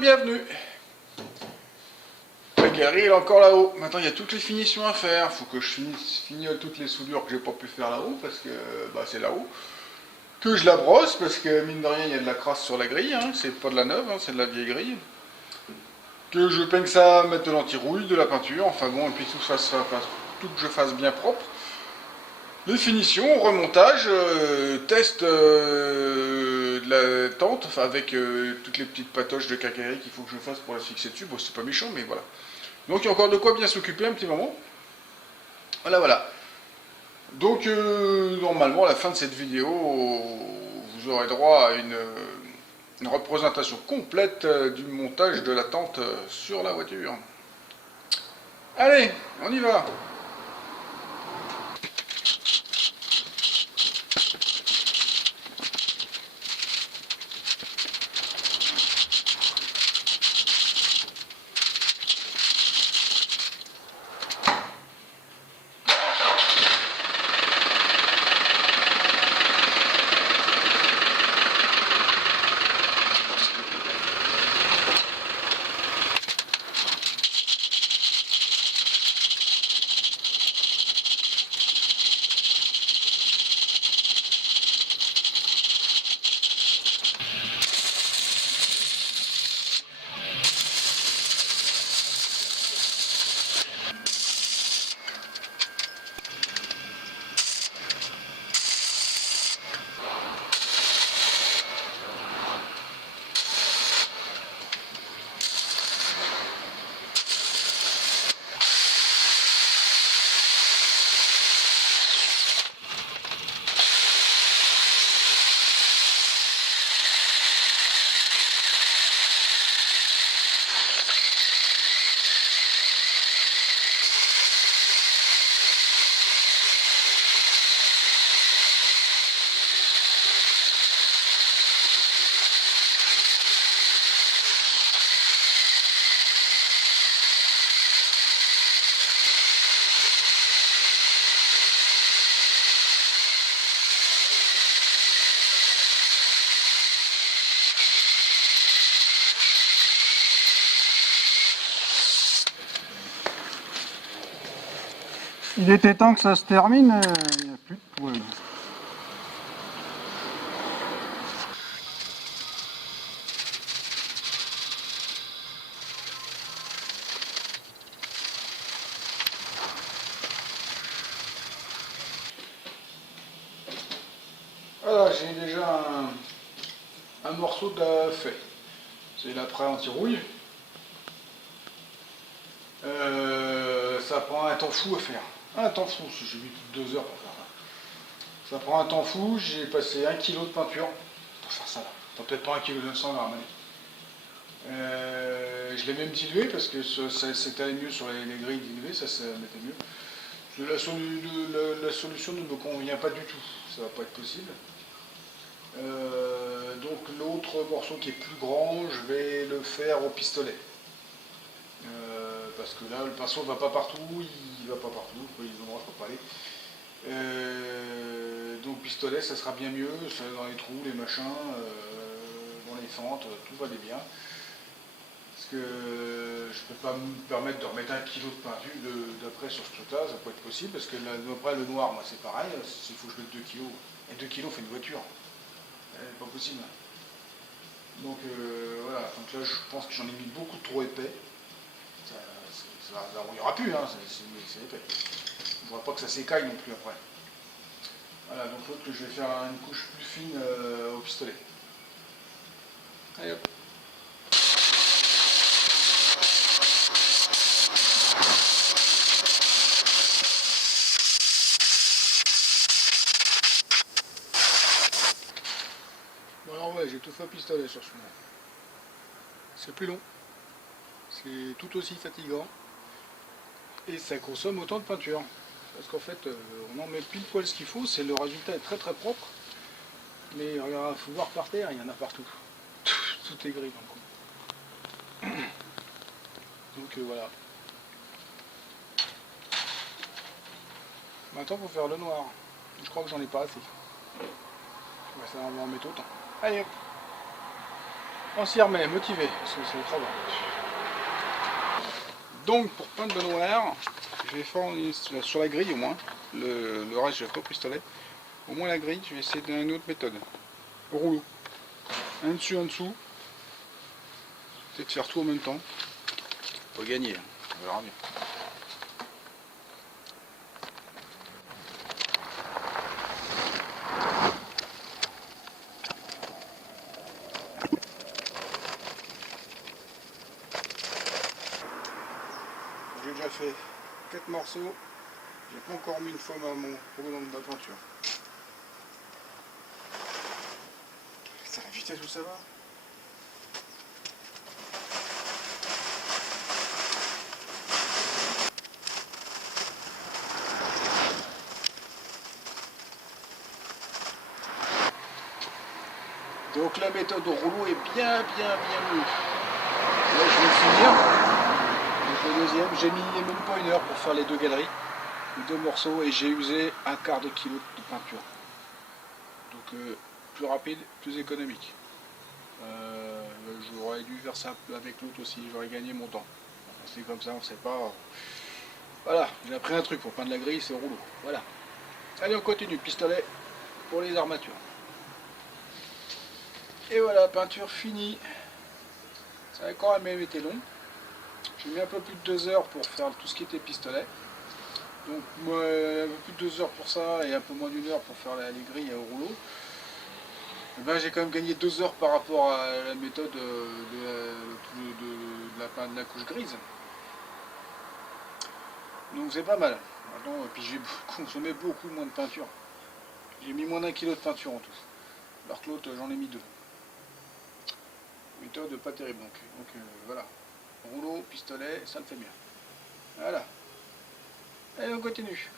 bienvenue. La galerie est encore là-haut. Maintenant il y a toutes les finitions à faire. Faut que je fignole toutes les soudures que j'ai pas pu faire là-haut parce que c'est là-haut. Que je la brosse parce que mine de rien il y a de la crasse sur la grille. Hein. C'est pas de la neuve, hein, c'est de la vieille grille. Que je peigne ça, mettre de l'anti-rouille, de la peinture. Enfin bon, et puis tout que je fasse bien propre. Les finitions, remontage, test de la tente, enfin avec toutes les petites patoches de quincaillerie qu'il faut que je fasse pour la fixer dessus. Bon, c'est pas méchant, mais voilà. Donc il y a encore de quoi bien s'occuper un petit moment. Voilà. Donc normalement, à la fin de cette vidéo, vous aurez droit à une représentation complète du montage de la tente sur la voiture. Allez, on y va! Il était temps que ça se termine, il n'y a plus de poils. Voilà, j'ai déjà un morceau de fait. C'est l'après anti-rouille. Ça prend un temps fou à faire. Un temps fou, j'ai mis 2 heures pour faire ça. Ça prend un temps fou, j'ai passé 1 kg de peinture pour faire ça là. Peut-être pas 1,9 kg à ramener. Je l'ai même dilué parce que c'était mieux sur les grilles diluées, ça mettait mieux. La solution ne me convient pas du tout, ça va pas être possible. Donc l'autre morceau qui est plus grand, je vais le faire au pistolet. Parce que là le pinceau ne va pas partout, il va pas partout, il y a des endroits où je ne peux pas aller. Donc pistolet ça sera bien mieux, dans les trous, les machins, dans les fentes, tout va aller bien. Parce que je ne peux pas me permettre de remettre 1 kg de peinture d'après sur ce truc là, ça peut être possible, parce que là, après le noir, moi c'est pareil, il faut que je mette 2 kg. Et 2 kg fait une voiture. C'est pas possible. Donc voilà, donc là je pense que j'en ai mis beaucoup trop épais. Ça rouillera plus, hein, c'est épais. On ne voit pas que ça s'écaille non plus après. Voilà, donc l'autre que je vais faire une couche plus fine au pistolet. Allez hop. Bon alors ouais, j'ai tout fait au pistolet sur celui-là. C'est plus long. C'est tout aussi fatigant. Et ça consomme autant de peinture. Parce qu'en fait, on en met pile poil ce qu'il faut, le résultat est très très propre. Mais regarde, il faut voir par terre, il y en a partout. Tout est gris dans le coin. Donc voilà. Maintenant, il faut faire le noir. Je crois que j'en ai pas assez. Ça va en mettre autant. Allez hop. On s'y remet, motivé, parce que c'est trop bon. Donc pour peindre le noir, je vais faire sur la grille au moins. Le reste je vais pas au pistolet. Au moins la grille, je vais essayer d'une autre méthode. Au rouleau. Un dessus, un dessous. Peut-être faire tout en même temps. Faut gagner, on verra bien. J'ai déjà fait 4 morceaux. J'ai pas encore mis une fois mon programme de la peinture. Putain, la vitesse où ça va. Donc la méthode au rouleau est bien mieux. Là je vais finir. Donc le deuxième, j'ai mis même pas une heure pour faire les deux galeries, les deux morceaux, et j'ai usé un quart de kilo de peinture. Donc plus rapide, plus économique. J'aurais dû faire ça avec l'autre aussi, j'aurais gagné mon temps. C'est comme ça, on sait pas. Voilà, j'ai appris un truc pour peindre la grille, c'est au rouleau. Voilà. Allez, on continue, pistolet pour les armatures. Et voilà, peinture finie. Ça a quand même été long. J'ai mis un peu plus de 2 heures pour faire tout ce qui était pistolet. Donc moi, un peu plus de 2 heures pour ça et un peu moins d'1 heure pour faire les grilles au rouleau. Et ben, j'ai quand même gagné 2 heures par rapport à la méthode de la couche grise. Donc c'est pas mal. Maintenant, et puis j'ai consommé beaucoup moins de peinture. J'ai mis moins d'1 kilo de peinture en tout. Alors que l'autre, j'en ai mis 2. Méthode pas terrible donc voilà. Rouleau, pistolet, ça le fait bien. Voilà. Allez, on continue.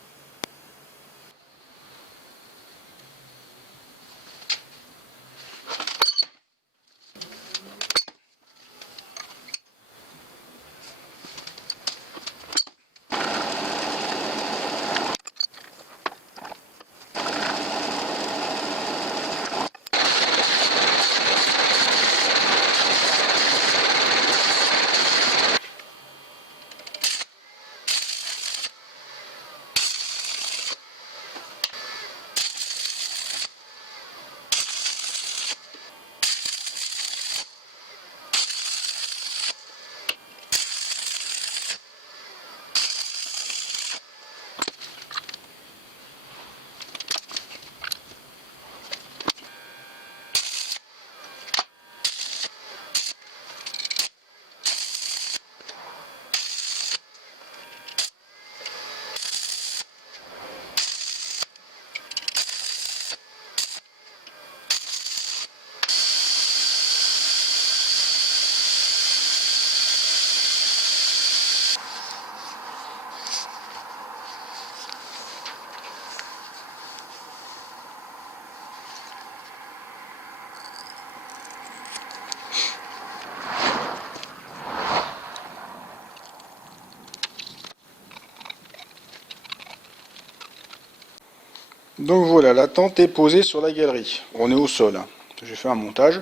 Donc voilà, la tente est posée sur la galerie. On est au sol. Hein. J'ai fait un montage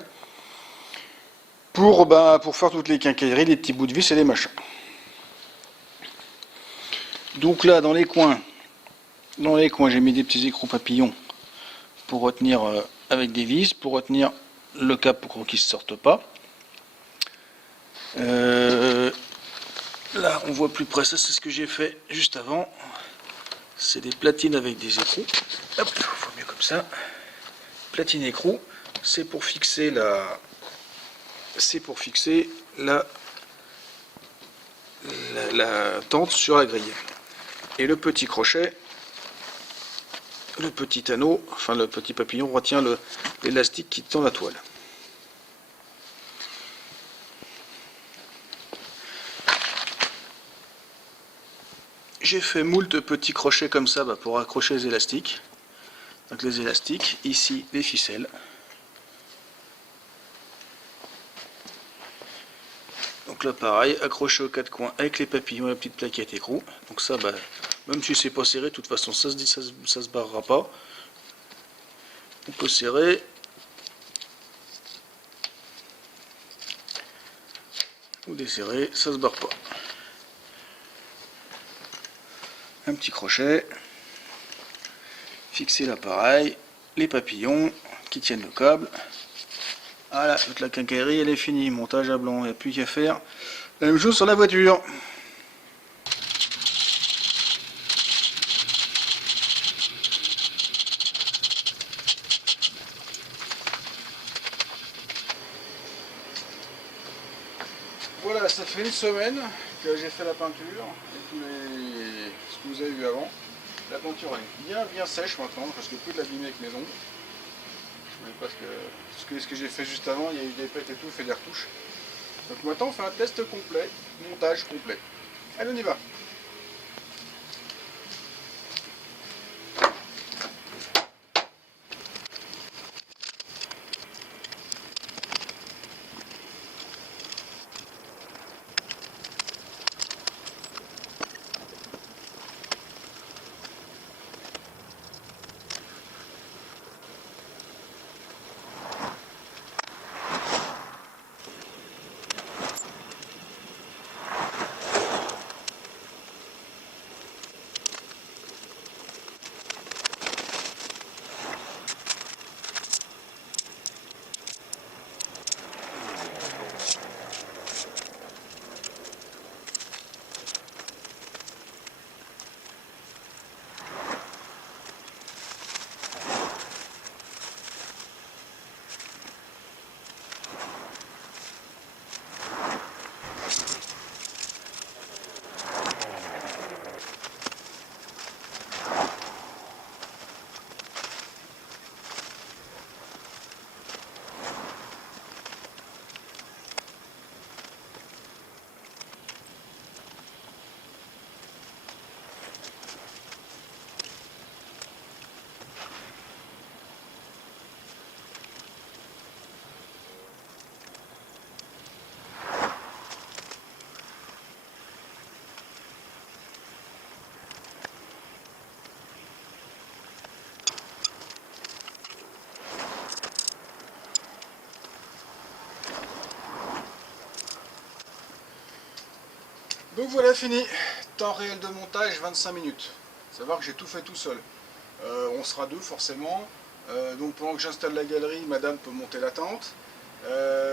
pour faire toutes les quincailleries, les petits bouts de vis et les machins. Donc là, dans les coins, j'ai mis des petits écrous papillons pour retenir avec des vis, pour retenir le cap pour qu'ils ne se sortent pas. Là, on voit plus près, ça c'est ce que j'ai fait juste avant. C'est des platines avec des écrous. Hop, faut mieux comme ça. Platine écrou, c'est pour fixer la tente sur la grille. Et le petit crochet, le petit anneau, enfin le petit papillon retient l'élastique qui tend la toile. J'ai fait moult petits crochets comme ça pour accrocher les élastiques. Donc les élastiques, ici les ficelles. Donc là pareil, accroché aux quatre coins avec les papillons et la petite plaquette écrou. Donc ça, même si c'est pas serré, de toute façon ça se barrera pas. On peut serrer. Vous desserrez, ça se barre pas. Un petit crochet. Fixer l'appareil, les papillons qui tiennent le câble. Voilà, toute la quincaillerie elle est finie. Montage à blanc, il n'y a plus qu'à faire. La même chose sur la voiture. Voilà, ça fait une semaine que j'ai fait la peinture et ce que vous avez vu avant. La peinture elle est bien sèche maintenant parce que plus de l'abîmer avec mes ongles. Je voulais pas ce que j'ai fait juste avant, il y a eu des pètes et tout, fait des retouches. Donc maintenant on fait un test complet, montage complet. Allez, on y va. Donc voilà, fini. Temps réel de montage 25 minutes. Savoir que j'ai tout fait tout seul. On sera deux forcément. Donc pendant que j'installe la galerie, madame peut monter la tente.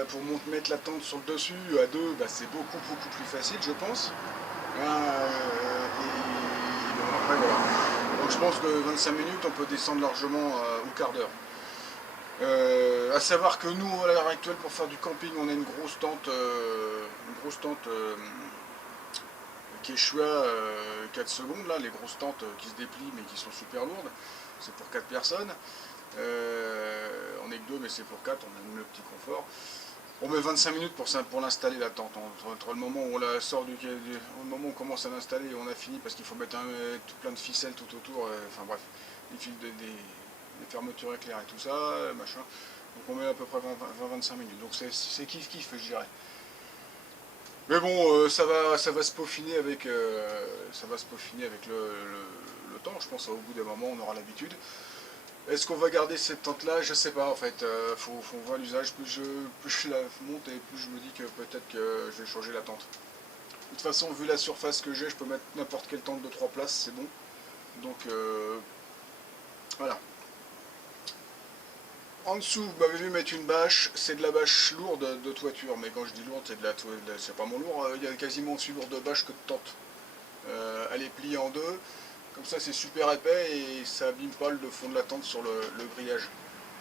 Pour mettre la tente sur le dessus à deux, bah, c'est beaucoup plus facile je pense. Et bon, après voilà. Donc je pense que 25 minutes on peut descendre largement au quart d'heure. À savoir que nous à l'heure actuelle pour faire du camping on a une grosse tente Quechua 4 secondes, là, les grosses tentes qui se déplient mais qui sont super lourdes. C'est pour 4 personnes. On est que 2 mais c'est pour 4, on a même le petit confort. On met 25 minutes pour l'installer la tente. Entre le moment où on la sort au moment où on commence à l'installer et on a fini parce qu'il faut mettre tout plein de ficelles tout autour, enfin bref, les fils des fermetures éclair et tout ça, machin. Donc on met à peu près 20-25 minutes. Donc c'est kiff je dirais. Mais bon, ça va se peaufiner avec, le temps. Je pense qu'au bout d'un moment, on aura l'habitude. Est-ce qu'on va garder cette tente-là? Je sais pas en fait. Faut voir l'usage. Plus je la monte et plus je me dis que peut-être que je vais changer la tente. De toute façon, vu la surface que j'ai, je peux mettre n'importe quelle tente de 3 places, c'est bon. Donc voilà. En dessous, vous m'avez vu mettre une bâche, c'est de la bâche lourde de toiture, mais quand je dis lourde, c'est pas mon lourd, il y a quasiment aussi lourde de bâche que de tente. Elle est pliée en deux, comme ça c'est super épais et ça abîme pas le fond de la tente sur le grillage.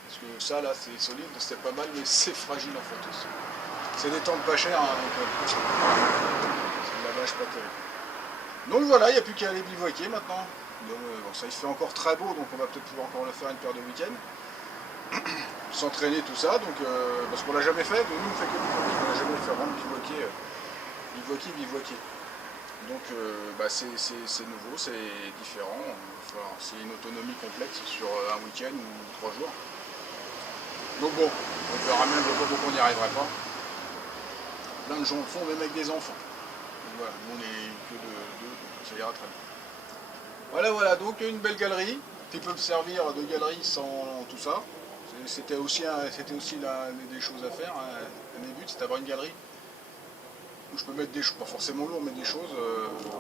Parce que ça là c'est solide, c'est pas mal, mais c'est fragile en fait aussi. C'est des tentes pas chères, hein, donc c'est de la bâche pas terrible. Donc voilà, il n'y a plus qu'à aller bivouaquer maintenant. Donc, bon, ça il fait encore très beau, donc on va peut-être pouvoir encore le faire une paire de week-ends. S'entraîner tout ça, donc parce qu'on l'a jamais fait, donc nous on fait que bivouaquer, on l'a jamais fait vraiment bivouaquer. Donc bah, c'est nouveau, c'est différent, enfin, c'est une autonomie complète sur un week-end ou 3 jours. Donc bon, on verra bien, je vois pas pourquoi on n'y arriverait pas. Plein de gens le font, même avec des enfants. Donc voilà, nous on est que de deux, donc ça ira très bien. Voilà, donc une belle galerie qui peut me servir de galerie sans tout ça. C'était aussi des choses à faire, un des buts, c'est d'avoir une galerie où je peux mettre des choses, pas forcément lourdes, mais des choses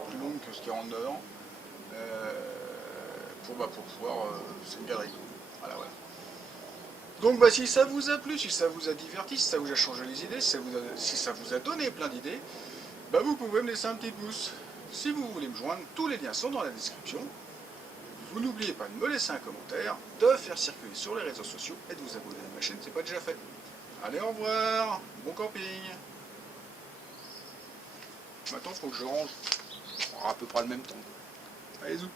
plus longues que ce qui rentre dedans. Pour pouvoir... c'est une galerie. Voilà, voilà. Donc bah, si ça vous a plu, si ça vous a diverti, si ça vous a changé les idées, si ça vous a donné plein d'idées, bah, vous pouvez me laisser un petit pouce. Si vous voulez me joindre, tous les liens sont dans la description. Vous n'oubliez pas de me laisser un commentaire, de faire circuler sur les réseaux sociaux et de vous abonner à ma chaîne, c'est pas déjà fait. Allez, au revoir, bon camping. Maintenant, il faut que je range. On aura à peu près le même temps. Allez, zou.